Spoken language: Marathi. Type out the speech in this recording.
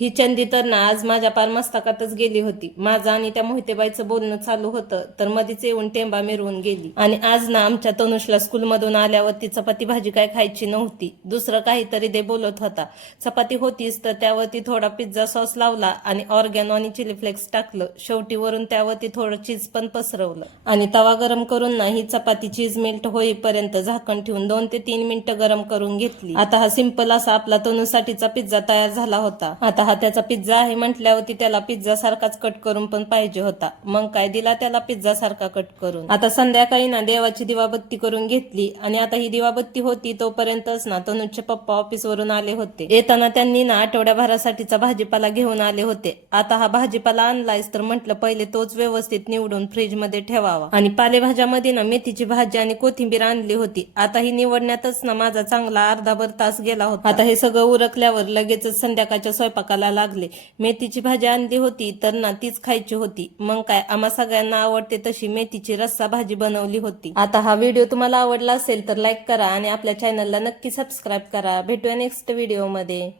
ही चंदी तर ना आज माझ्या पार मस्तकातच गेली होती. माझं आणि त्या मोहितेबाईचं बोलणं चालू होतं तर मध्येच येऊन टेंबा मिरवून गेली. आणि आज ना आमच्या तनुषला स्कूलमधून आल्यावर ती चपाती भाजी काय खायची नव्हती, दुसरं काहीतरी दे बोलत होता. चपाती होतीच तर त्यावरती थोडा पिझ्झा सॉस लावला आणि ऑर्गॅनो आणि चिली फ्लेक्स टाकलं. शेवटी वरून त्यावरती थोडं चीज पण पसरवलं आणि तवा गरम करून ना ही चपाती चीज मेल्ट होईपर्यंत झाकण ठेवून 2 ते 3 मिनिटं गरम करून घेतली. आता हा सिंपल असा आपला तनुसाठीचा पिझ्झा तयार झाला होता. आता हा त्याचा पिझ्झा आहे म्हटल्यावरती त्याला पिझ्झा सारखाच कट करून पण पाहिजे होता. मग काय दिला त्याला पिझ्झा सारखा कट करून. आता संध्याकाळी ना देवाची दिवाबत्ती करून घेतली आणि आता ही दिवाबत्ती होती तोपर्यंतच ना तनुजचे पप्पा ऑफिस वरून आले होते. येताना त्यांनी ना आठवड्याभरासाठीचा भाजीपाला घेऊन आले होते. आता हा भाजीपाला आणलायस तर म्हटलं पहिले तोच व्यवस्थित निवडून फ्रीज मध्ये ठेवावा. आणि पालेभाज्यामध्ये ना मेथीची भाजी आणि कोथिंबीर आणली होती. आता ही निवडण्यातच ना माझा चांगला अर्धाभर तास गेला होता. आता हे सगळं उरकल्यावर लगेचच संध्याकाळच्या स्वयंपाकाला लागले. मेथीची भाजी आणली होती तर ना तीच खायची होती. मग काय आम्हा सगळ्यांना आवडते तशी मेथीची रस्सा भाजी बनवली होती. आता हा व्हिडिओ तुम्हाला आवडला असेल तर लाईक करा आणि आपल्या चॅनलला नक्की सबस्क्राईब करा. भेटूया नेक्स्ट व्हिडिओ मध्ये.